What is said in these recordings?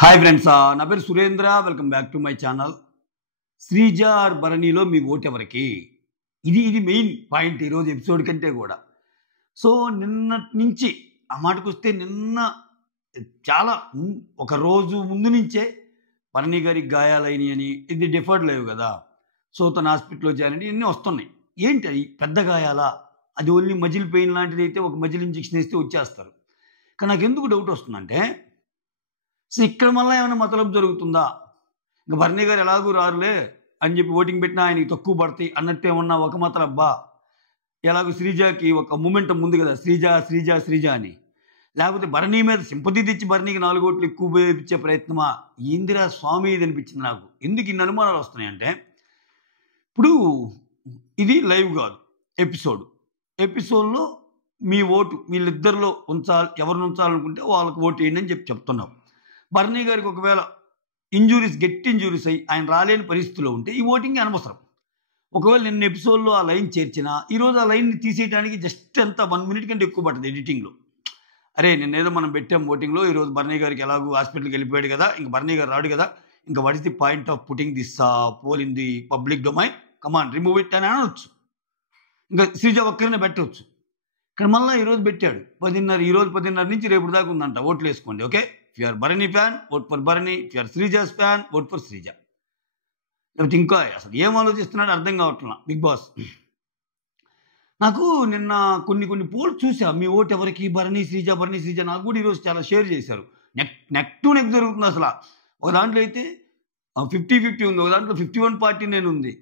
Hi friends, నా పేరు Surendra. Welcome back to my channel. Sreeja or భరణిలో మీ ఓటు ఎవరికి? ఇది మెయిన్ పాయింట్ ఈరోజు ఎపిసోడ్ కంటే కూడా. సో నిన్నటి నుంచి ఆ మాటకు వస్తే నిన్న చాలా ఒక రోజు ముందు నుంచే భరణి గారికి గాయాలైనవి అని, ఇది డిఫర్డ్ లేవు కదా, సో తన హాస్పిటల్లో చేయాలని ఇవన్నీ వస్తున్నాయి. ఏంటి అది పెద్ద గాయాలా? అది ఓన్లీ మజిల్ పెయిన్ లాంటిది అయితే ఒక మజిల్ ఇంజెక్షన్ వేస్తే వచ్చేస్తారు. కానీ నాకు ఎందుకు డౌట్ వస్తుందంటే, సో ఇక్కడ మళ్ళీ ఏమైనా మతలబు జరుగుతుందా? ఇంకా భరణి గారు ఎలాగూ రారులే అని చెప్పి ఓటింగ్ పెట్టినా ఆయనకి తక్కువ పడతాయి అన్నట్టు ఏమన్నా ఒక మతలబ్బా? ఎలాగో శ్రీజకి ఒక మూమెంటం ఉంది కదా, శ్రీజ శ్రీజ శ్రీజ అని. లేకపోతే భరణి మీద సింపతి తెచ్చి భరణికి 4 ఓట్లు ఎక్కువ వేయించే ప్రయత్నమా? ఇందిరా స్వామి ఇది అనిపించింది నాకు. ఎందుకు ఇన్ని అనుమానాలు వస్తున్నాయంటే, ఇప్పుడు ఇది లైవ్ కాదు, ఎపిసోడ్లో మీ ఓటు వీళ్ళిద్దరిలో ఉంచాలి, ఎవరిని ఉంచాలనుకుంటే వాళ్ళకి ఓటు వేయండి అని చెప్తున్నాం. భరణి గారికి ఒకవేళ గట్టి ఇంజురీస్ అయ్యి ఆయన రాలేని పరిస్థితిలో ఉంటే ఈ ఓటింగ్ అనవసరం. ఒకవేళ నిన్న ఎపిసోడ్లో ఆ లైన్ చేర్చినా ఈరోజు ఆ లైన్ని తీసేయడానికి జస్ట్ ఎంత 1 మినిట్ కంటే ఎక్కువ పడుతుంది ఎడిటింగ్లో. అరే నిన్నేదో మనం పెట్టాం ఓటింగ్లో, ఈరోజు భరణి గారికి ఎలాగో హాస్పిటల్కి వెళ్ళిపోయాడు కదా, ఇంకా భరణి గారు రాడు కదా, ఇంకా what is the point of putting this poll in the public domain, come on remove it అని అనవచ్చు. ఇంకా శ్రీజ ఒక్కరినే పెట్టవచ్చు. ఇక్కడ మళ్ళీ ఈరోజు పెట్టాడు 10:30, ఈరోజు 10:30 నుంచి రేపు దాకా ఉందంట, ఓట్లు వేసుకోండి. Okay, if you are Bharani fan vote for Bharani, if you are Sreeja's fan vote for Sreeja. లేకపోతే ఇంకా అసలు ఏం ఆలోచిస్తున్నాడో అర్థం కావట్లా బిగ్ బాస్. నాకు నిన్న కొన్ని పోల్స్ చూసా, మీ ఓటు ఎవరికి, భరణి శ్రీజ భరణి శ్రీజ. నాకు కూడా ఈరోజు చాలా షేర్ చేశారు. నెక్ టు నెక్ జరుగుతుంది అసలు. ఒక దాంట్లో అయితే 50-50 ఉంది, ఒక దాంట్లో 51-49 ఉంది.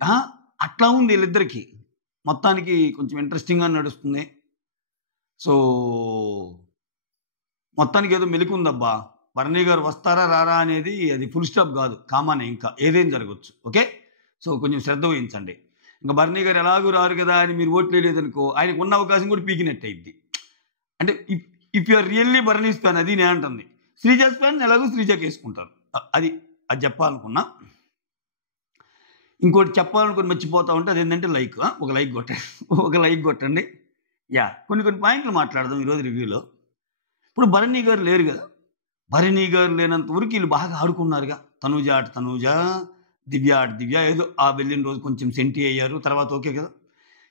అట్లా ఉంది వీళ్ళిద్దరికి. మొత్తానికి కొంచెం ఇంట్రెస్టింగ్గా నడుస్తుంది. సో మొత్తానికి ఏదో మెలికి ఉందబ్బా. భరణి గారు వస్తారా రారా అనేది అది ఫుల్ స్టాప్ కాదు, కామానే, ఇంకా ఏదేం జరగచ్చు. ఓకే, సో కొంచెం శ్రద్ధ వహించండి. ఇంకా భరణి గారు ఎలాగూ రారు కదా అని మీరు ఓట్లు వేయలేదనుకో, ఆయనకు ఉన్న అవకాశం కూడా పీకినట్టు అయింది. అంటే if you are really Bharani's fan, అది నేను అంటుంది. శ్రీజాస్ ఫ్యాన్ ఎలాగో శ్రీజాకి వేసుకుంటారు. అది చెప్పాలనుకున్నా. ఇంకోటి చెప్పాలనుకుని మర్చిపోతా ఉంటే అదేంటంటే లైక్, ఒక లైక్ కొట్టండి. యా, కొన్ని పాయింట్లు మాట్లాడదాం ఈరోజు రివ్యూలో. ఇప్పుడు భరణి గారు లేరు కదా, భరణి గారు లేనంత వరకు వీళ్ళు బాగా ఆడుకున్నారుగా. తనూజ ఆట తనూజ, దివ్య ఆట దివ్య, ఏదో ఆ వెళ్ళిన రోజు కొంచెం సెంటి అయ్యారు, తర్వాత ఓకే కదా.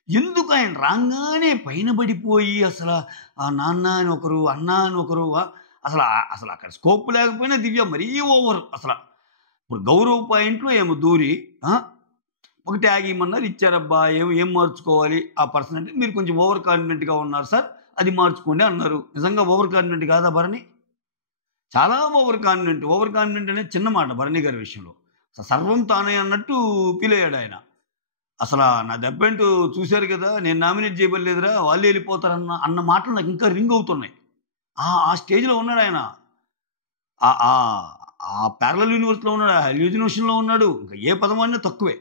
ఎందుకు ఆయన రాగానే పైన పడిపోయి అసలు ఆ నాన్న అని ఒకరు, అన్న అని ఒకరు, అసలు అక్కడ స్కోప్ లేకపోయినా దివ్య మరీ ఓవర్ అసలు. ఇప్పుడు గౌరవ పాయింట్లో ఏమో దూరి ఒక ట్యాగ్ ఇమ్మన్నారు, ఇచ్చారబ్బా. ఏం మార్చుకోవాలి ఆ పర్సన్ అంటే, మీరు కొంచెం ఓవర్ కాన్ఫిడెంట్గా ఉన్నారు సార్, అది మార్చుకోండి అన్నారు. నిజంగా ఓవర్ కాన్ఫిడెంట్ కాదా భరణి? చాలా ఓవర్ కాన్ఫిడెంట్ అనేది చిన్న మాట భరణి గారి విషయంలో. సర్వం తానే అన్నట్టు ఫీల్ అయ్యాడు ఆయన. అసలు నా దెబ్బేంటో చూశారు కదా, నేను నామినేట్ చేయబడలేదురా, వాళ్ళే వెళ్ళిపోతారన్న అన్న మాటలు నాకు ఇంకా రింగ్ అవుతున్నాయి. ఆ స్టేజ్లో ఉన్నాడు ఆయన. ఆ ప్యారలల్ యూనివర్స్లో ఉన్నాడు, ఆ హాల్యూజినేషన్లో ఉన్నాడు. ఇంకా ఏ పదం అన్నా తక్కువే.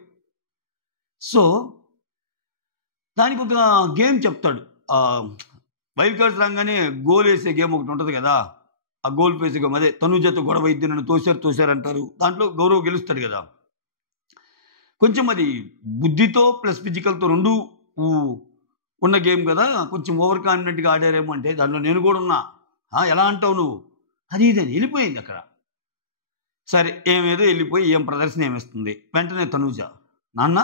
సో దానికి ఒక గేమ్ చెప్తాడు. వైల్డ్ కార్డ్స్ రాగానే గోల్ వేసే గేమ్ ఒకటి ఉంటుంది కదా, ఆ గోల్ వేసే గేమ్. అదే తనుజతో గొడవ అయితే నన్ను తోశారు అంటారు, దాంట్లో గౌరవ్ గెలుస్తాడు కదా. కొంచెం అది బుద్ధితో ప్లస్ ఫిజికల్తో 2 ఉన్న గేమ్ కదా. కొంచెం ఓవర్ కాన్ఫిడెంట్గా ఆడారేమో అంటే, దాంట్లో నేను కూడా ఉన్నా. ఎలా అంటావు నువ్వు, అది ఇదని వెళ్ళిపోయింది అక్కడ. సరే ఏమేదో వెళ్ళిపోయి ఏం ప్రదర్శన ఏమిస్తుంది. వెంటనే తనూజ, నాన్న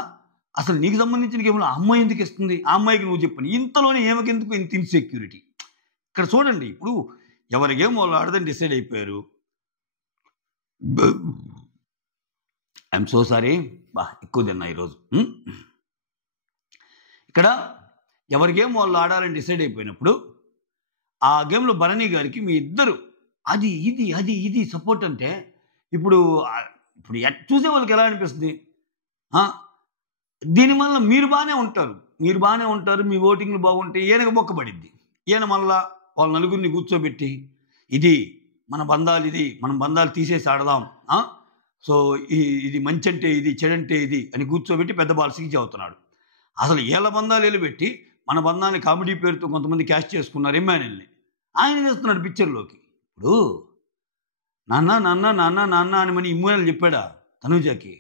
అసలు నీకు సంబంధించిన గేమ్లో ఆ అమ్మాయి ఎందుకు ఇస్తుంది, ఆ అమ్మాయికి నువ్వు చెప్పని, ఇంతలోనే ఏమకెందుకు ఇంత ఇన్సెక్యూరిటీ. ఇక్కడ చూడండి, ఇప్పుడు ఎవరి గేమ్ వాళ్ళు ఆడదని డిసైడ్ అయిపోయారు. ఐఎమ్ సో సారీ, ఎక్కువ తిన్నా ఈరోజు. ఇక్కడ ఎవరి గేమ్ వాళ్ళు ఆడాలని డిసైడ్ అయిపోయినప్పుడు ఆ గేమ్లో భరణి గారికి మీ ఇద్దరు అది ఇది సపోర్ట్ అంటే, ఇప్పుడు చూసే వాళ్ళకి ఎలా అనిపిస్తుంది? దీనివల్ల మీరు బాగానే ఉంటారు, మీ ఓటింగ్లు బాగుంటాయి, ఈయనకు బొక్కబడిద్ది. ఈయన మళ్ళా వాళ్ళ నలుగురిని కూర్చోబెట్టి, ఇది మన బంధాలు తీసేసి ఆడదాం, సో ఇది మంచి అంటే ఇది, చెడంటే ఇది అని కూర్చోబెట్టి పెద్ద బాల్సికి చదువుతున్నాడు. అసలు ఏళ్ళ బంధాలు వెళ్ళబెట్టి మన బంధాన్ని కామెడీ పేరుతో కొంతమంది క్యాష్ చేసుకున్నారు ఎమ్మెల్యేని, ఆయన చేస్తున్నాడు పిక్చర్లోకి. ఇప్పుడు నాన్న నాన్న నాన్న నాన్న అనమని ఇమ్మూనలు చెప్పాడా తనూజకి?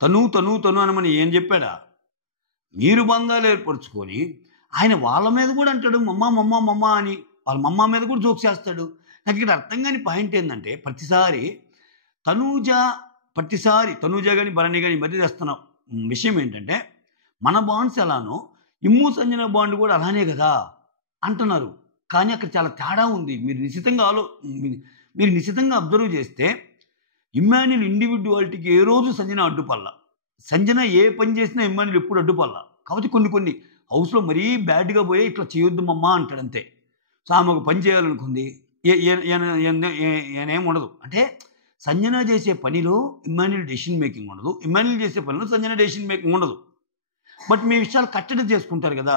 తను అనమని ఏం చెప్పాడా? మీరు బంధాలు ఏర్పరచుకొని ఆయన వాళ్ళ మీద కూడా అంటాడు మమ్మ అని, వాళ్ళ మమ్మ మీద కూడా జోక్స్ చేస్తాడు. నాకు ఇక్కడ అర్థం కాని పాయింట్ ఏంటంటే, ప్రతిసారి తనూజ ప్రతిసారి తనూజ కానీ భరణి కానీ మధ్య తెస్తున్న విషయం ఏంటంటే మన బాండ్స్ ఎలానో ఇమ్ము సంజన బాండ్ కూడా అలానే కదా అంటున్నారు. కానీ అక్కడ చాలా తేడా ఉంది. మీరు నిశ్చితంగా అబ్జర్వ్ చేస్తే ఇమ్మాన్యుల్ ఇండివిడ్యువాలిటీకి ఏ రోజు సంజన అడ్డుపల్లా. సంజన ఏ పని చేసినా ఇమ్మాన్యుల్ ఎప్పుడు అడ్డుపల్లా. కాబట్టి కొన్ని హౌస్లో మరీ బ్యాడ్గా పోయే ఇట్లా చేయొద్దు మమ్మా అంటాడు అంతే. సో ఆమె ఒక పని చేయాలనుకుంది, ఏం ఉండదు. అంటే సంజన చేసే పనిలో ఇమ్మాన్యుల్ డెసిషన్ మేకింగ్ ఉండదు, ఇమ్మాన్యుల్ చేసే పనిలో సంజన డెసిషన్ మేకింగ్ ఉండదు. బట్ మీ విషయాలు కట్టడి చేసుకుంటారు కదా.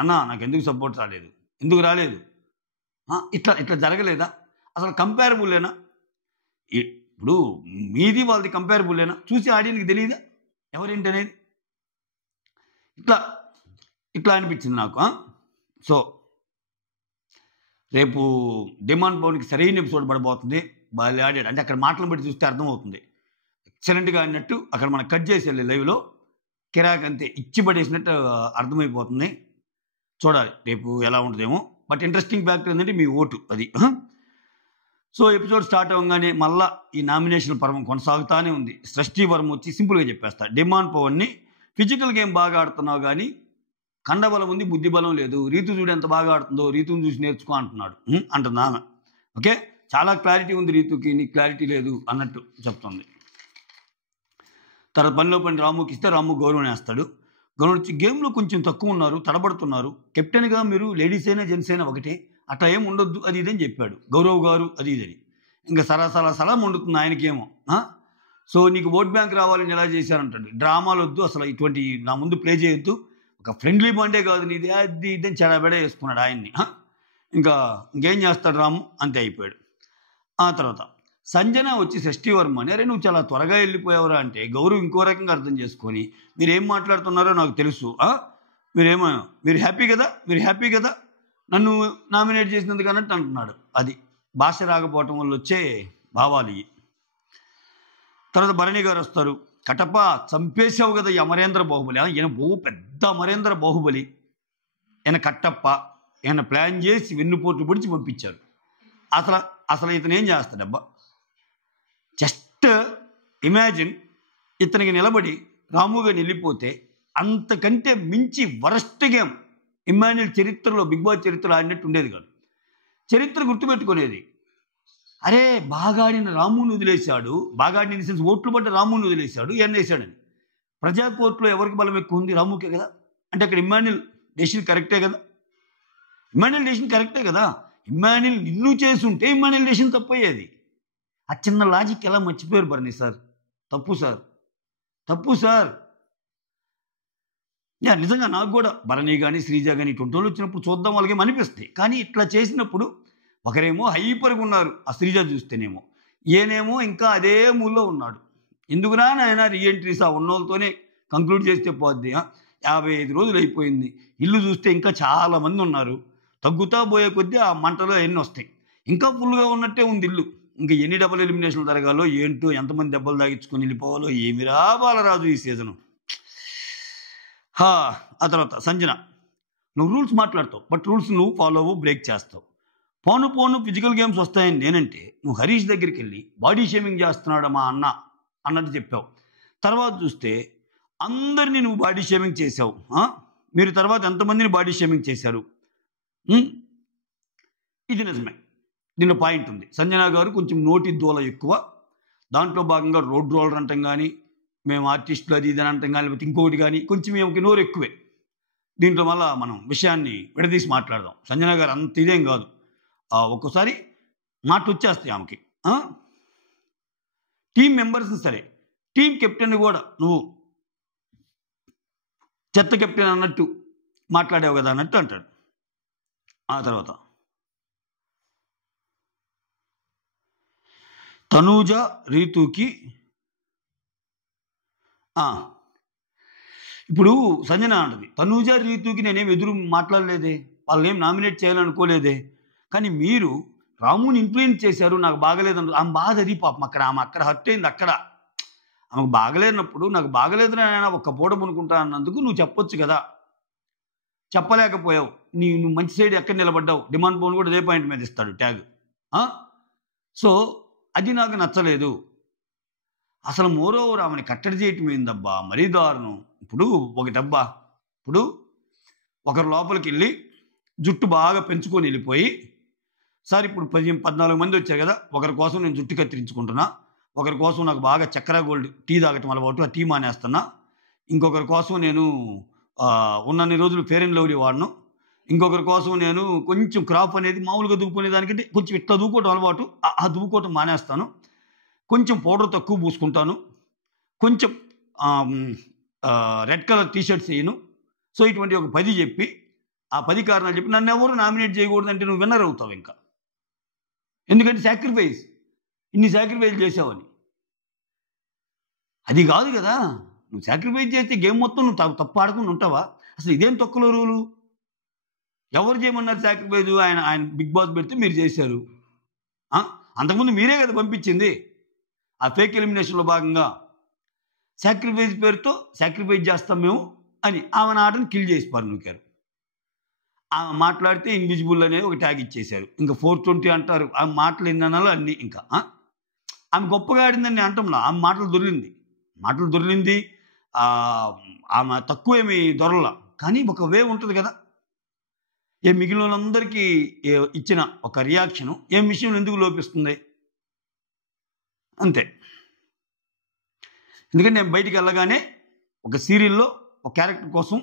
అన్న నాకు ఎందుకు సపోర్ట్ రాలేదు, ఎందుకు రాలేదు, ఇట్లా జరగలేదా, అసలు కంపేరబుల్లేనా? ఇప్పుడు మీది వాళ్ళది కంపేరబుల్లేనా? చూసి ఆడియన్కి తెలియదా ఎవరేంటనేది? ఇట్లా అనిపించింది నాకు. సో రేపు డిమాండ్ పవన్కి సరైన ఎపిసోడ్ పడబోతుంది. బాగా ఆడాడు అంటే అక్కడ మాటలను బట్టి చూస్తే అర్థమవుతుంది. ఎక్సలెంట్గా ఆడినట్టు అక్కడ మనం కట్ చేసి వెళ్ళి లైవ్లో కిరాక్ అంతే ఇచ్చి పడేసినట్టు అర్థమైపోతుంది. చూడాలి రేపు ఎలా ఉంటుందేమో. బట్ ఇంట్రెస్టింగ్ ఫ్యాక్టర్ ఏంటంటే మీ ఓటు అది. సో ఎపిసోడ్ స్టార్ట్ అవ్వగానే మళ్ళీ ఈ నామినేషన్ పర్వం కొనసాగుతూనే ఉంది. సృష్టి వర్మ వచ్చి సింపుల్గా చెప్పేస్తా, డిమాండ్ పవన్ని ఫిజికల్ గేమ్ బాగా ఆడుతున్నావు కానీ కండబలం ఉంది, బుద్ధి బలం లేదు. రీతు చూడు ఎంత బాగా ఆడుతుందో, రీతుని చూసి నేర్చుకో అంటుంది ఆమె. ఓకే, చాలా క్లారిటీ ఉంది రీతుకి, నీకు క్లారిటీ లేదు అన్నట్టు చెప్తుంది. తర్వాత పనిలో పని రాముకి ఇస్తే రాము గౌరవం వేస్తాడు. గౌరవం వచ్చి గేమ్లో కొంచెం తక్కువ ఉన్నారు, తడబడుతున్నారు, కెప్టెన్గా మీరు లేడీస్ అయినా జెంట్స్ అయినా ఒకటే, అట్లా ఏం ఉండొద్దు అది ఇదని చెప్పాడు గౌరవ్ గారు. అది ఇదని ఇంకా సలా మండుతుంది ఆయనకేమో. సో నీకు ఓట్ బ్యాంక్ రావాలని ఎలా చేశారంటాడు. డ్రామాలు వద్దు, అసలు ఇటువంటి నా ముందు ప్లే చేయొద్దు, ఒక ఫ్రెండ్లీ బాండే కాదు నీది, అది ఇదని చెడబెడ వేసుకున్నాడు ఆయన్ని. ఇంకేం చేస్తాడు రాము, అంతే అయిపోయాడు. ఆ తర్వాత సంజన వచ్చి షష్ఠి వర్మని, అరే నువ్వు చాలా త్వరగా వెళ్ళిపోయావురా అంటే గౌరవ్ ఇంకో రకంగా అర్థం చేసుకొని మీరేం మాట్లాడుతున్నారో నాకు తెలుసు, మీరు హ్యాపీ కదా నన్ను నామినేట్ చేసినందుకు అన్నట్టు అంటున్నాడు. అది భాష రాకపోవటం వల్ల వచ్చే భావాలు ఇవి. తర్వాత భరణి గారు వస్తారు. కటప చంపేసావు కదా ఈ అమరేంద్ర బాహుబలి, ఈయన పెద్ద అమరేంద్ర బాహుబలి, ఈయన కట్టప్ప, ఈయన ప్లాన్ చేసి వెన్నుపోట్లు పొడిచి పంపించారు. అసలు ఇతను ఏం చేస్తాడబ్బా? జస్ట్ ఇమాజిన్ ఇతనికి నిలబడి రాముగా వెళ్ళిపోతే అంతకంటే మించి వరస్ట్ గేమ్ ఇమ్మాన్యుల్ చరిత్రలో, బిగ్ బాస్ చరిత్రలో ఆడినట్టు ఉండేది కాదు. చరిత్ర గుర్తుపెట్టుకునేది, అరే బాగా ఆడిన రాముని వదిలేశాడు, బాగా ఆడిన సెన్స్ ఓట్లు పడ్డ రాముని వదిలేశాడు, ఏం వేసాడని. ప్రజా కోర్టులో ఎవరికి బలం ఎక్కువ ఉంది? రాముకే కదా. అంటే అక్కడ ఇమ్మాన్యుల్ డెసిషన్ కరెక్టే కదా. ఇమ్మాన్యుల్ నిన్ను చేసుంటే ఇమ్మాన్యుల్ డెసిషన్ తప్పయ్యేది. ఆ చిన్న లాజిక్ ఎలా మర్చిపోయారు భరణి సార్? తప్పు సార్. నిజంగా నాకు కూడా భరణి కానీ శ్రీజ కానీ ఇటువంటి వాళ్ళు వచ్చినప్పుడు చూద్దాం వాళ్ళకి అనిపిస్తాయి. కానీ ఇట్లా చేసినప్పుడు ఒకరేమో హైపర్గా ఉన్నారు, ఆ శ్రీజ చూస్తేనేమో, ఈయనేమో ఇంకా అదే మూల్లో ఉన్నాడు. ఎందుకురా నాయన రీఎంట్రీస్ ఆ ఉన్నోళ్ళతోనే కంక్లూడ్ చేస్తే పోద్ది. 55 రోజులు అయిపోయింది, ఇల్లు చూస్తే ఇంకా చాలామంది ఉన్నారు, తగ్గుతా పోయే కొద్దీ ఆ మంటలో ఎన్ని వస్తాయి, ఇంకా ఫుల్గా ఉన్నట్టే ఉంది ఇల్లు. ఇంకా ఎన్ని డబుల్ ఎలిమినేషన్లు జరగాలో ఏంటో, ఎంతమంది దెబ్బలు తాగించుకొని వెళ్ళిపోవాలో ఏమిరా బాలరాజు ఈ సీజను. ఆ తర్వాత సంజన, నువ్వు రూల్స్ మాట్లాడతావు, బట్ రూల్స్ నువ్వు ఫాలో అవ్వు, బ్రేక్ చేస్తావు. పోను ఫిజికల్ గేమ్స్ వస్తాయని నేనంటే నువ్వు హరీష్ దగ్గరికి వెళ్ళి బాడీ షేమింగ్ చేస్తున్నాడు మా అన్న అన్నట్టు చెప్పావు. తర్వాత చూస్తే అందరినీ నువ్వు బాడీ షేమింగ్ చేసావు. మీరు తర్వాత ఎంతమందిని బాడీ షేమింగ్ చేశారు? ఇది నిజమే, దీనిలో పాయింట్ ఉంది. సంజన గారు కొంచెం నోటి దూల ఎక్కువ, దాంట్లో భాగంగా రోడ్ రోలర్ అంటాం కానీ, మేము ఆర్టిస్టులు అది ఇది అని అంటాం కానీ, లేకపోతే ఇంకొకటి కానీ, కొంచెం మేము నోరు ఎక్కువే. దీంట్లో మళ్ళీ మనం విషయాన్ని విడదీసి మాట్లాడదాం. సంజన గారు అంత ఇదేం కాదు, ఒక్కోసారి మాట వచ్చేస్తాయి ఆమెకి. టీం మెంబర్స్ని సరే, టీం కెప్టెన్ కూడా నువ్వు చెత్త కెప్టెన్ అన్నట్టు మాట్లాడావు కదా అన్నట్టు అంటాడు. ఆ తర్వాత తనూజ రీతుకి ఇప్పుడు సంజన అంటది, తనూజ రీతుకి నేనేం ఎదురు మాట్లాడలేదే, వాళ్ళని ఏం నామినేట్ చేయాలనుకోలేదే, కానీ మీరు రాముని ఇన్ఫ్లుయెన్స్ చేశారు, నాకు బాగలేదంటారు. ఆమె బాధ అది పాపం. ఆమె అక్కడ హర్ట్ అయింది. ఆమెకు బాగలేనప్పుడు నాకు బాగలేదని ఆయన ఒక్క పూట అనుకుంటా అన్నందుకు నువ్వు చెప్పొచ్చు కదా, చెప్పలేకపోయావు. నువ్వు మంచి సైడ్ ఎక్కడ నిలబడ్డావు? డిమాండ్ పవన్ కూడా అదే పాయింట్ మీద ఇస్తాడు ట్యాగ్. సో అది నాకు నచ్చలేదు. అసలు మోరోవర్ ఆమెను కట్టడి చేయటం ఏందబ్బా, మరీ దారుణం. ఇప్పుడు ఒకటబ్బా, ఇప్పుడు ఒకరు లోపలికి వెళ్ళి జుట్టు బాగా పెంచుకొని వెళ్ళిపోయి, సార్ ఇప్పుడు 14 మంది వచ్చారు కదా, ఒకరి కోసం నేను జుట్టు కత్తిరించుకుంటున్నా, ఒకరి కోసం నాకు బాగా చక్కెర గోల్డ్ టీ తాగటం అలవాటు, ఆ టీ మానేస్తున్నా, ఇంకొకరి కోసం నేను ఉన్నన్ని రోజులు ఫెయిర్ అండ్ లవ్లీ వాడను, ఇంకొకరి కోసం నేను కొంచెం క్రాప్ అనేది మామూలుగా దువ్వుకునే దానికంటే కొంచెం ఇట్లా దువ్వుకోవటం అలవాటు, ఆ దువ్వుకోవటం మానేస్తాను, కొంచెం పౌడర్ తక్కువ పూసుకుంటాను, కొంచెం రెడ్ కలర్ టీషర్ట్స్ వేయను. సో ఇటువంటి ఒక 10 చెప్పి, ఆ 10 కారణాలు చెప్పి నన్ను ఎవరు నామినేట్ చేయకూడదు అంటే నువ్వు విన్నర్ అవుతావు ఇంకా. ఎందుకంటే సాక్రిఫైస్, ఇన్ని సాక్రిఫైస్ చేసావని. అది కాదు కదా, నువ్వు సాక్రిఫైస్ చేస్తే గేమ్ మొత్తం నువ్వు తప్పు ఆడకుండా ఉంటావా? అసలు ఇదేం తొక్కలో రూలు? ఎవరు చేయమన్నారు సాక్రిఫైజ్? ఆయన బిగ్ బాస్ పెడితే మీరు చేశారు. అంతకుముందు మీరే కదా పంపించింది ఆ ఫేక్ ఎలిమినేషన్లో భాగంగా. సాక్రిఫైజ్ పేరుతో సాక్రిఫైజ్ చేస్తాం మేము అని ఆమె ఆటను కిల్ చేసి పారునుకారు. ఆమె మాట్లాడితే ఇన్విజిబుల్ అనేది ఒక ట్యాగ్ ఇచ్చేశారు. ఇంకా 420 అంటారు. ఆమె మాటలు ఎన్ననాలో అన్నీ. ఇంకా ఆమె గొప్పగా ఆడిందని అంటంలో ఆమె మాటలు దొరికింది. ఆమె తక్కువేమి దొరల, కానీ ఒక వే ఉంటుంది కదా. మిగిలిన వాళ్ళందరికీ ఇచ్చిన ఒక రియాక్షను విషయం ఎందుకు లోపిస్తుంది అంతే. ఎందుకంటే నేను బయటికి వెళ్ళగానే ఒక సీరియల్లో ఒక క్యారెక్టర్ కోసం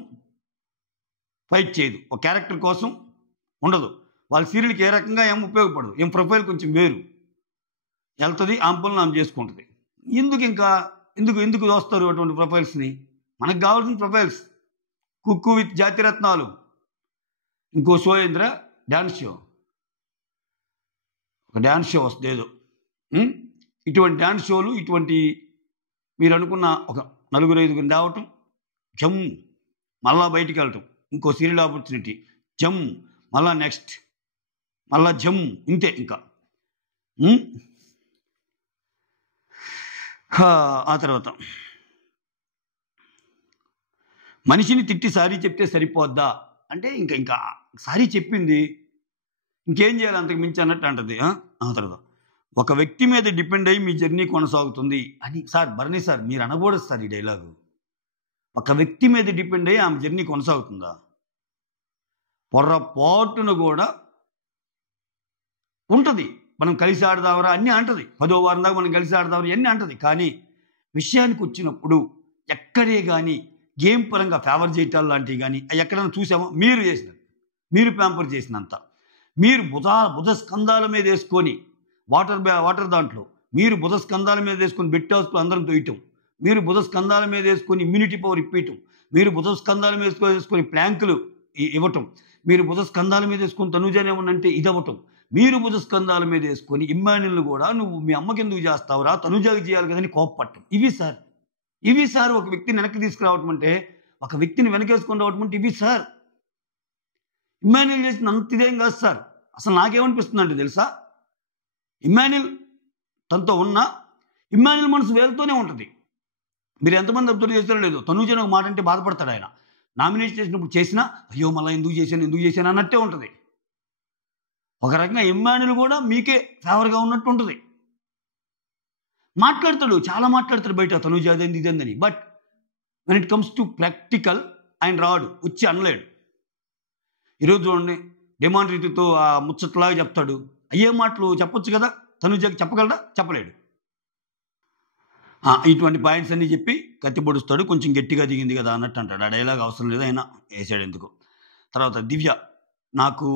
ఫైట్ చేయదు, ఒక క్యారెక్టర్ కోసం ఉండదు. వాళ్ళ సీరియల్కి ఏ రకంగా ఏం ఉపయోగపడదు, ఏం ప్రొఫైల్ కొంచెం వేరు వెళ్తుంది, ఆమె పనులు ఆమె చేసుకుంటుంది. ఎందుకు దోస్తారు అటువంటి ప్రొఫైల్స్ని? మనకు కావాల్సిన ప్రొఫైల్స్ కుక్కు విత్ జాతిరత్నాలు, ఇంకో షో ఏంద్ర డ్యాన్స్ షో, ఒక డ్యాన్స్ షో వస్తుంది ఏదో. ఇటువంటి డ్యాన్స్ షోలు, ఇటువంటి మీరు అనుకున్న ఒక 4-5 రావటం, జమ్ మళ్ళా బయటికి వెళ్ళటం, ఇంకో సీరియల్ ఆపర్చునిటీ, జమ్ మళ్ళా నెక్స్ట్, మళ్ళా జమ్, ఇంతే ఇంకా. ఆ తర్వాత మనిషిని తిట్టి సారీ చెప్తే సరిపోద్దా అంటే ఇంకా సారీ చెప్పింది ఇంకేం చేయాలి అంతకు మించి అన్నట్టు అంటది. ఆ తర్వాత ఒక వ్యక్తి మీద డిపెండ్ అయ్యి మీ జర్నీ కొనసాగుతుంది అని. సార్ భరణి సార్ మీరు అనకూడదు సార్ ఈ డైలాగు. ఒక వ్యక్తి మీద డిపెండ్ అయ్యి ఆమె జర్నీ కొనసాగుతుందా? పొర్రపాటును కూడా ఉంటుంది. మనం కలిసి ఆడదావరా అన్నీ అంటది, 10వ వారం దాకా మనం కలిసి ఆడదావరా అన్నీ అంటది. కానీ విషయానికి వచ్చినప్పుడు ఎక్కడే కానీ గేమ్ పరంగా ఫేవర్ చేయటాలు లాంటివి కానీ ఎక్కడైనా చూసామో? మీరు ప్యాంపర్ చేసినంత మీరు భుజ స్కంధాల మీద వేసుకొని వాటర్ దాంట్లో మీరు భుజ స్కంధాల మీద వేసుకొని బెట్ హౌస్లో అందరం తోయటం, మీరు భుజ స్కంధాల మీద వేసుకొని ఇమ్యూనిటీ పవర్ ఇప్పేయటం, మీరు భుజ స్కంధాల మీద వేసుకొని ప్లాంకులు ఇవ్వటం, మీరు భుజ స్కంధాల మీద వేసుకొని తనుజానే ఉన్నంటే ఇది అవ్వటం, మీరు భుజ స్కంధాల మీద వేసుకొని ఇమ్మాన్యుల్ని కూడా నువ్వు మీ అమ్మకి ఎందుకు చేస్తావురా, తనుజాకి చేయాలి కదని కోపపట్టం. ఇవి సార్ ఒక వ్యక్తిని వెనక్కి తీసుకురావటం అంటే, ఒక వ్యక్తిని వెనకేసుకొని రావటం అంటే ఇవి సార్. ఇమ్మాన్యుల్ చేసిన అంత ఇదేం కాదు సార్. అసలు నాకేమనిపిస్తుంది అంటే తెలుసా, ఇమ్మాన్యుల్ తనతో ఉన్న ఇమ్మాన్యుల్ మనసు వేలతోనే ఉంటుంది. మీరు ఎంతమంది అబ్జర్వ్ చేస్తారో లేదో, తనుజని ఒక మాట అంటే బాధపడతాడు ఆయన. నామినేట్ చేసినప్పుడు చేసినా అయ్యో మళ్ళీ ఎందుకు చేశాను అన్నట్టే ఉంటుంది. ఒక రకంగా ఇమ్మాన్యుల్ కూడా మీకే ఫేవర్గా ఉన్నట్టు ఉంటుంది. చాలా మాట్లాడతాడు బయట తనుజ అదేంది ఇదేందని. But when it comes to practical ఆయన రాడు, వచ్చి అనలేడు. ఈరోజు చూడండి, డిమాండ్ రీతితో ఆ ముచ్చట్లాగా చెప్తాడు. అయ్యే మాటలు చెప్పొచ్చు కదా, తనుజకి చెప్పగలడా? చెప్పలేడు. ఇటువంటి పాయింట్స్ అన్నీ చెప్పి కత్తి పొడుస్తాడు. కొంచెం గట్టిగా దిగింది కదా అన్నట్టు అంటాడు. ఆ డైలాగ్ అవసరం లేదు, అయినా వేసాడు ఎందుకు. తర్వాత దివ్య నాకు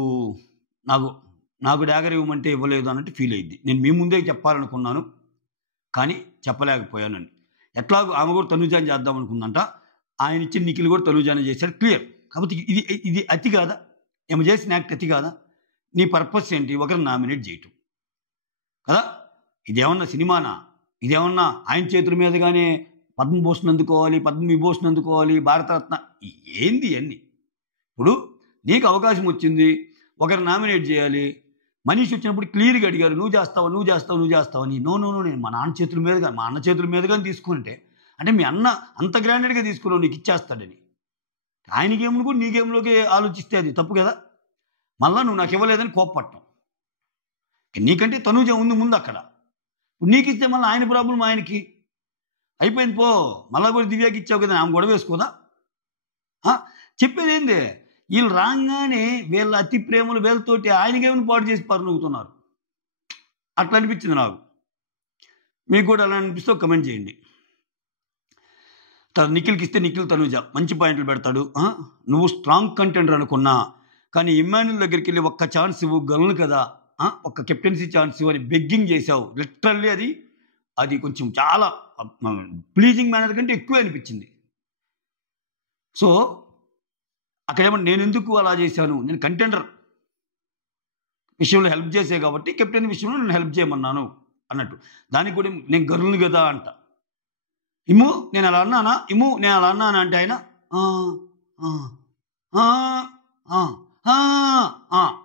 డాగర్ ఇవ్వమంటే ఇవ్వలేదు అన్నట్టు ఫీల్ అయ్యింది. నేను మీ ముందే చెప్పాలనుకున్నాను కానీ చెప్పలేకపోయానని. ఎట్లాగో ఆమె కూడా తనుజాని చేద్దాం అనుకుందంట. ఆయన ఇచ్చిన నిఖిల్ కూడా తనుజాని చేశాడు, క్లియర్. కాబట్టి ఇది అతి కాదా? ఏమి చేసిన యాక్ట్ అతి కాదా? నీ పర్పస్ ఏంటి? ఒకరిని నామినేట్ చేయటం కదా. ఇదేమన్నా సినిమానా? ఇదేమన్నా ఆయన చేతుల మీదగానే పద్మభూషణ్ అందుకోవాలి, పద్మవిభూషణ్ అందుకోవాలి, భారతరత్న ఏంది అన్నీ? ఇప్పుడు నీకు అవకాశం వచ్చింది, ఒకరు నామినేట్ చేయాలి. మనీష్ వచ్చినప్పుడు క్లియర్గా అడిగారు, నువ్వు చేస్తావని. నో నేను మా అన్న చేతుల మీదుగా తీసుకుంటే, అంటే మీ అన్న అంత గ్రాండెడ్గా తీసుకున్నావు, నీకు ఇచ్చేస్తాడని. ఆయన గేమ్ను కూడా నీ గేమ్లోకి ఆలోచిస్తే అది తప్పు కదా. మళ్ళీ నువ్వు నాకు ఇవ్వలేదని కోప్పట్టం. నీకంటే తనుజ ఉంది ముందు అక్కడ. నీకు ఇస్తే మళ్ళీ ఆయన ప్రాబ్లం ఆయనకి. అయిపోయింది పో, మళ్ళా కూడా దివ్యాకి ఇచ్చావు కదా, ఆమె గొడవ వేసుకోదా? చెప్పేది ఏంది, వీళ్ళు రాగానే వీళ్ళ అతి ప్రేమలు వీళ్ళతోటి ఆయనకేమైనా పాటు చేసి పరునవుతున్నారు. అట్లా అనిపించింది నాకు. మీకు కూడా అలా అనిపిస్తే కమెంట్ చేయండి. నిఖిల్కి ఇస్తే నిఖిల్ తనుజ మంచి పాయింట్లు పెడతాడు. నువ్వు స్ట్రాంగ్ కంటెండర్ అనుకున్నా, కానీ ఇమ్మాన్యుల్ దగ్గరికి వెళ్ళి ఒక్క ఛాన్స్ ఇవ్వు, గల్ను కదా, ఒక్క కెప్టెన్సీ ఛాన్స్ ఇవ్వు అని బెగ్గింగ్ చేశావు. లిటరల్లీ అది కొంచెం చాలా ప్లీజింగ్ మేనర్ కంటే ఎక్కువ అనిపించింది. సో అక్కడేమో నేను ఎందుకు అలా చేశాను, నేను కంటెండర్ విషయంలో హెల్ప్ చేసే కాబట్టి కెప్టెన్ విషయంలో నేను హెల్ప్ చేయమన్నాను అన్నట్టు. దానికి కూడా నేను గర్ల్ని కదా అంట. ఇమ్ము నేను అలా అన్నానా, ఇమ్ము నేను అలా అన్నానా అంటే ఆయన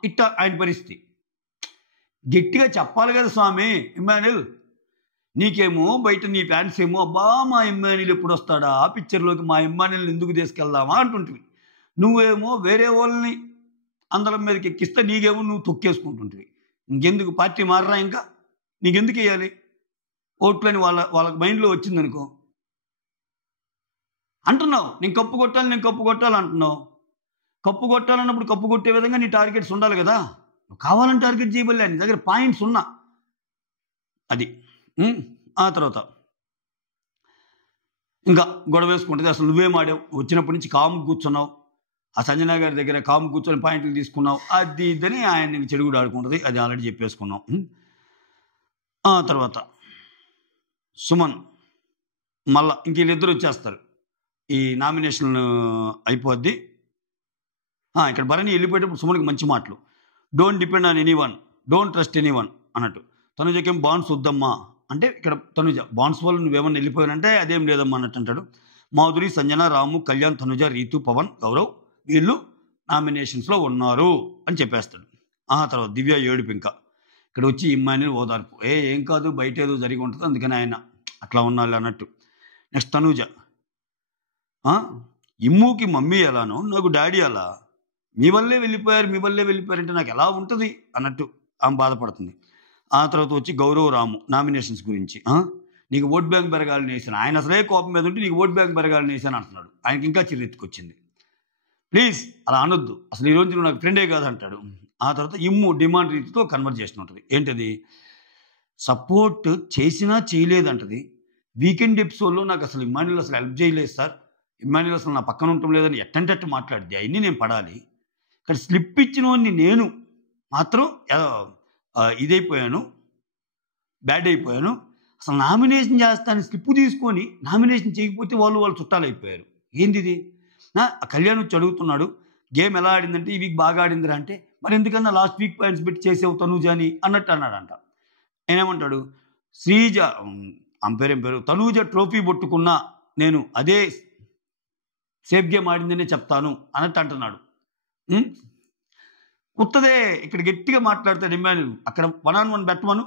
ఇట్ట ఆయన పరిస్థితి. గట్టిగా చెప్పాలి కదా స్వామి. ఇమ్మాన్యుల్ నీకేమో బయట నీ ఫ్యాన్స్ ఏమో అబ్బా మా ఇమ్మాన్యుల్ ఎప్పుడు వస్తాడా ఆ పిక్చర్లోకి, మా ఇమ్మాన్యుల్ని ఎందుకు తీసుకెళ్దామా అంటుంటివి. నువ్వేమో వేరే వాళ్ళని అందరం మీదకి ఎక్కిస్తే నీకేమో నువ్వు తొక్కేసుకుంటుంటివి. ఇంకెందుకు పార్టీ మారరా, ఇంకా నీకెందుకు వేయాలి ఓట్లని వాళ్ళకి మైండ్లో వచ్చిందనుకో అంటున్నావు. నేను కప్పు కొట్టాలి అంటున్నావు. కప్పు కొట్టాలన్నప్పుడు కప్పు కొట్టే విధంగా నీ టార్గెట్స్ ఉండాలి కదా. నువ్వు కావాలని టార్గెట్ చేయబడలే, నీ దగ్గర పాయింట్స్ ఉన్నా అది. ఆ తర్వాత ఇంకా గొడవ వేసుకుంటుంది. అసలు నువ్వేం ఆడావు, వచ్చినప్పటి నుంచి కాము కూర్చున్నావు, ఆ సంజన గారి దగ్గర కాము కూర్చొని పాయింట్లు తీసుకున్నావు, అది ఇదని ఆయన చెడుగుడు ఆడుకుంటుంది. అది ఆల్రెడీ చెప్పేసుకున్నాం. ఆ తర్వాత సుమన్ మళ్ళా ఇంక వీళ్ళిద్దరు వచ్చేస్తారు. ఈ నామినేషన్ అయిపోద్ది. ఇక్కడ భరణి వెళ్ళిపోయేటప్పుడు సుమన్కి మంచి మాటలు, don't depend on any one, don't trust any one అన్నట్టు. తనుజకేం బాండ్స్ వద్దమ్మా అంటే, ఇక్కడ తనుజ బాండ్స్ వల్ల నువ్వేమన్నా వెళ్ళిపోయానంటే అదేం లేదమ్మా అన్నట్టు అంటాడు. మాధురి, సంజన, రాము, కళ్యాణ్, తనుజ, రీతు, పవన్, గౌరవ్ వీళ్ళు నామినేషన్స్లో ఉన్నారు అని చెప్పేస్తాడు. తర్వాత దివ్య ఏడుపు. ఇంకా ఇక్కడ వచ్చి ఇమ్మాన్యుల్ ఓదార్పు, ఏం కాదు బయట ఏదో జరిగి ఉంటుంది అందుకని ఆయన అట్లా ఉండాలి అన్నట్టు. నెక్స్ట్ తనుజ, ఇమ్ముకి మమ్మీ ఎలానో నాకు డాడీ అలా, మీ వల్లే వెళ్ళిపోయారంటే నాకు ఎలా ఉంటుంది అన్నట్టు ఆమె బాధపడుతుంది. ఆ తర్వాత వచ్చి గౌరవ్, రాము నామినేషన్స్ గురించి, నీకు ఓట్ బ్యాంక్ పెరగాలని వేసాను. ఆయన అసలే కోపం మీద ఉంటే నీకు ఓట్ బ్యాంక్ పెరగాలని వేసాను అంటున్నాడు. ఆయనకి ఇంకా చిరెత్తుకొచ్చింది. ప్లీజ్ అలా అనొద్దు, అసలు ఈరోజు నువ్వు నాకు ఫ్రెండే కాదు అంటాడు. ఆ తర్వాత ఇమ్ము డిమాండ్ రీతితో కన్వర్జేషన్ ఉంటుంది. ఏంటది, సపోర్ట్ చేసినా చేయలేదంటది. వీకెండ్ ఎపిసోడ్లో నాకు అసలు ఇమ్మాన్యుల్ అసలు హెల్ప్ చేయలేదు సార్, ఇమ్మాన్యుల్ అసలు నా పక్కన ఉండటం లేదని ఎట్టంటట్టు మాట్లాడితే అవన్నీ నేను పడాలి. ఇక్కడ స్లిప్ ఇచ్చినోడిని నేను మాత్రం ఇదైపోయాను, బ్యాడ్ అయిపోయాను. అసలు నామినేషన్ చేస్తాను స్లిప్ తీసుకొని నామినేషన్ చేయకపోతే వాళ్ళు చుట్టాలు అయిపోయారు. ఏంది ఇది? కళ్యాణ్ వచ్చి అడుగుతున్నాడు, గేమ్ ఎలా ఆడిందంటే ఈ వీక్ బాగా ఆడిందిరా అంటే, మరి ఎందుకన్నా లాస్ట్ వీక్ పాయింట్స్ పెట్టి చేసేవు తనూజ అని అన్నట్టు అన్నాడంట. నేనేమంటాడు, శ్రీజ అంపేరేం పేరు తనూజ ట్రోఫీ పట్టుకున్నా నేను అదే సేఫ్ గేమ్ ఆడిందనే చెప్తాను అన్నట్టు అంటున్నాడు. ఉత్తదే ఇక్కడ గట్టిగా మాట్లాడతాడు ఇమ్మాన్యుల్. అక్కడ 1-on-1 పెట్టమను.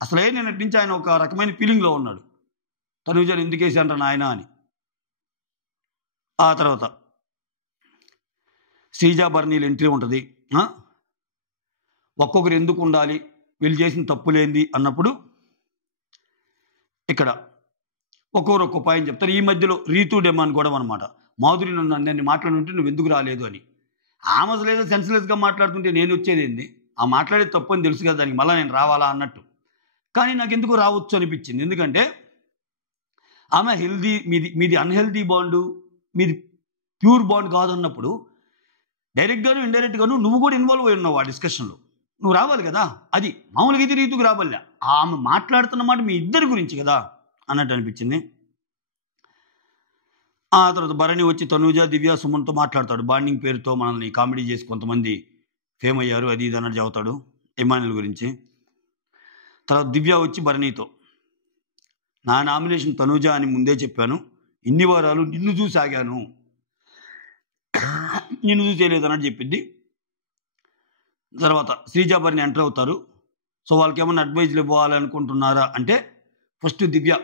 అసలే నేను నుంచి ఆయన ఒక రకమైన ఫీలింగ్లో ఉన్నాడు, తనూజని ఎందుకు వేసాను ఆయన అని. ఆ తర్వాత శ్రీజ బర్నీలు ఎంట్రీ ఉంటుంది. ఒక్కొక్కరు ఎందుకు ఉండాలి, వీళ్ళు చేసిన తప్పులేంది అన్నప్పుడు ఇక్కడ ఒక్కొక్కరు ఒక్కో పాయింట్ చెప్తారు. ఈ మధ్యలో రీతు డెమాన్ కూడా అనమాట, మాధురి నన్ను మాట్లాడుతుంటే నువ్వు ఎందుకు రాలేదు అని. ఆమె అసలు ఏదో సెన్స్లెస్గా మాట్లాడుతుంటే నేను వచ్చేది ఏంది, ఆ మాట్లాడేది తప్పు అని తెలుసు కదా, దానికి మళ్ళీ నేను రావాలా అన్నట్టు. కానీ నాకు ఎందుకు రావచ్చు అనిపించింది, ఎందుకంటే ఆమె హెల్దీ, మీది అన్హెల్దీ బాండు, మీది ప్యూర్ బాండ్ కాదన్నప్పుడు డైరెక్ట్గాను ఇండైరెక్ట్గాను నువ్వు కూడా ఇన్వాల్వ్ అయి ఉన్నావు ఆ డిస్కషన్లో, నువ్వు రావాలి కదా. అది మామూలుగా ఇది రీతుకు రావాలే, ఆమె మాట్లాడుతున్న మాట మీ ఇద్దరి గురించి కదా అన్నట్టు అనిపించింది. ఆ తర్వాత భరణి వచ్చి తనూజ, దివ్య, సుమన్తో మాట్లాడతాడు. బాండింగ్ పేరుతో మనల్ని కామెడీ చేసి కొంతమంది ఫేమ్ అయ్యారు అది ఇది అన్నట్టు చెబుతాడు ఇమ్మాన్యుల్ గురించి. తర్వాత దివ్య వచ్చి భరణితో, నా నామినేషన్ తనూజ అని ముందే చెప్పాను, ఇన్ని వారాలు నిన్ను చూసి ఆగాను, నిన్ను చూసి చేయలేదు అన్నట్టు చెప్పింది. తర్వాత శ్రీజ భరణి ఎంటర్ అవుతారు. సో వాళ్ళకి ఏమన్నా అడ్వైజ్లు ఇవ్వాలనుకుంటున్నారా అంటే, ఫస్ట్ దివ్య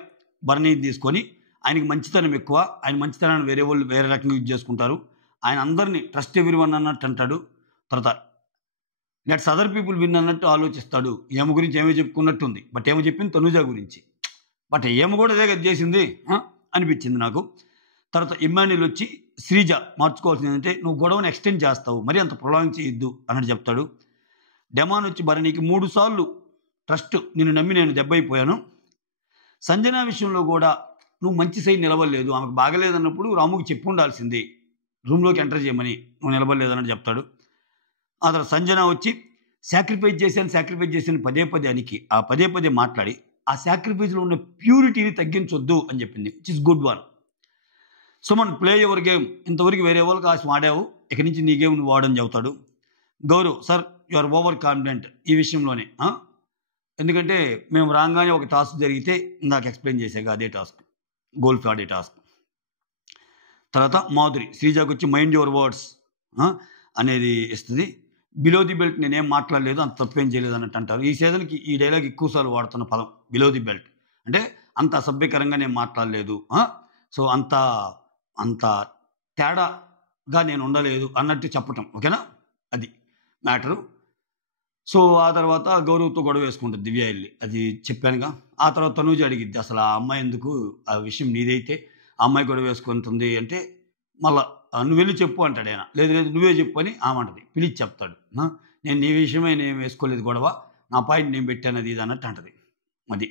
భరణి తీసుకొని, ఆయనకి మంచితనం ఎక్కువ, ఆయన మంచితనాన్ని వేరే వాళ్ళు వేరే రకంగా యూజ్ చేసుకుంటారు, ఆయన అందరినీ ట్రస్ట్ ఎవ్రీవన్ అన్నట్టు అంటాడు. తర్వాత లెట్స్ అదర్ పీపుల్ విన్ అన్నట్టు ఆలోచిస్తాడు. ఏమో గురించి ఏమో చెప్పుకున్నట్టుంది, బట్ ఏమో చెప్పింది తనూజ గురించి. బట్ ఏమో కూడా అదే కదా చేసింది అనిపించింది నాకు. తర్వాత ఇమ్మాన్యుల్ వచ్చి శ్రీజ మార్చుకోవాల్సింది ఏంటంటే నువ్వు గొడవను ఎక్స్టెండ్ చేస్తావు, మరి అంత ప్రొలాంగ్ చేయొద్దు అన్నట్టు చెప్తాడు. డెమాన్ వచ్చి భరణికి 3 సార్లు ట్రస్ట్ నిన్ను నమ్మి నేను దెబ్బైపోయాను. సంజన విషయంలో కూడా నువ్వు మంచి సైడ్ నిలబడలేదు, ఆమెకు బాగలేదన్నప్పుడు రాముకి చెప్పు ఉండాల్సింది రూమ్లోకి ఎంటర్ చేయమని, నువ్వు నిలబడలేదన్నట్టు చెప్తాడు. ఆ తర్వాత సంజన వచ్చి సాక్రిఫైస్ చేశాను పదే పదే అనికి ఆ పదే పదే మాట్లాడి ఆ సాక్రిఫైస్లో ఉన్న ప్యూరిటీని తగ్గించొద్దు అని చెప్పింది, which is good one. Suman play your game, ఇంతవరకు వేరే వాళ్ళకి ఆశ ఆడావు, ఇక నుంచి నీ గేమ్ నువ్వు వాడని చెబుతాడు. Gaurav sir you are over confident ఈ విషయంలోనే, ఎందుకంటే మేము రాగానే ఒక టాస్క్ జరిగితే ఇందాక ఎక్స్ప్లెయిన్ చేసాక అదే టాస్క్, గోల్ఫ్ ఆడే టాస్క్. తర్వాత మాధురి శ్రీజాకి వచ్చి మైండ్ యువర్ వర్డ్స్ అనేది ఇస్తుంది. బిలో ది బెల్ట్ నేనేం మాట్లాడలేదు, అంత తప్పేం చేయలేదు అన్నట్టు అంటారు. ఈ సీజన్కి ఈ డైలాగ్ ఎక్కువసార్లు వాడుతున్న పదం బిలో ది బెల్ట్, అంటే అంత అసభ్యకరంగా నేను మాట్లాడలేదు, సో అంత తేడాగా నేను ఉండలేదు అన్నట్టు చెప్పటం, ఓకేనా, అది మ్యాటరు. సో ఆ తర్వాత గౌరవ్తో గొడవ వేసుకుంటుంది దివ్య వెళ్ళి, అది చెప్పానుగా. ఆ తర్వాత తనూజ అడిగిద్ది అసలు ఆ అమ్మాయి ఎందుకు, ఆ విషయం నీదైతే ఆ అమ్మాయి గొడవ వేసుకుంటుంది అంటే మళ్ళా నువ్వు వెళ్ళి చెప్పు అంటాడు ఆయన. లేదు నువ్వే చెప్పు అని ఆమంటది, పిలిచి చెప్తాడు. నేను నీ విషయమే నేను వేసుకోలేదు గొడవ, నా పాయింట్ నేను పెట్టాను అది ఇది అన్నట్టు అంటది. అది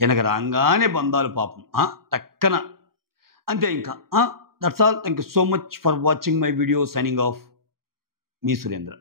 వెనక రాగానే బంధాలు పాపం టక్కన అంతే. ఇంకా that's all. Thank you so much for watching my video. Signing off, me Surendra.